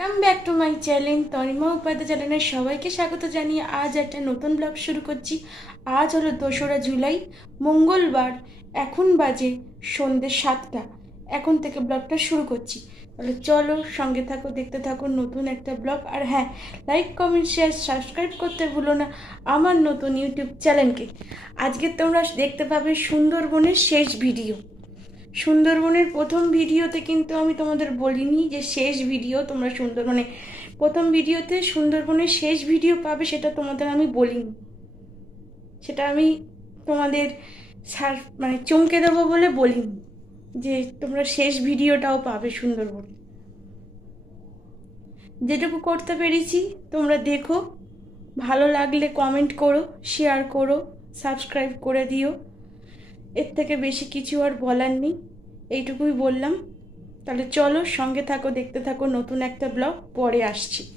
Welcome back to my channel Tanima Upadhyay চ্যানেলের সবাইকে স্বাগত জানিয়ে আজ একটা নতুন ব্লগ শুরু করছি। আজ হলো দোসরা জুলাই, মঙ্গলবার, এখন বাজে সন্ধ্যে সাতটা। এখন থেকে ব্লগটা শুরু করছি। তাহলে চলো সঙ্গে থাকো, দেখতে থাকো নতুন একটা ব্লগ আর হ্যাঁ লাইক কমেন্ট শেয়ার সাবস্ক্রাইব করতে ভুলো না আমার নতুন ইউটিউব চ্যানেলকে আজকে তোমরা দেখতে পাবে সুন্দরবনের শেষ ভিডিও সুন্দরবনের প্রথম ভিডিওতে কিন্তু আমি তোমাদের বলিনি যে শেষ ভিডিও, তোমরা সুন্দরবনে প্রথম ভিডিওতে সুন্দরবনের শেষ ভিডিও পাবে সেটা তোমাদের আমি বলিনি। সেটা আমি তোমাদের সার মানে চমকে দেবো বলে বলিনি যে তোমরা শেষ ভিডিওটাও পাবে সুন্দরবনে। যেটুকু করতে পেরেছি, তোমরা দেখো। ভালো লাগলে কমেন্ট করো শেয়ার করো সাবস্ক্রাইব করে দিও। এর থেকে বেশি কিছু আর বলার নেই। এইটুকুই বললাম। তাহলে চলো সঙ্গে থাকো, দেখতে থাকো নতুন একটা ব্লগ, পরে আসছি।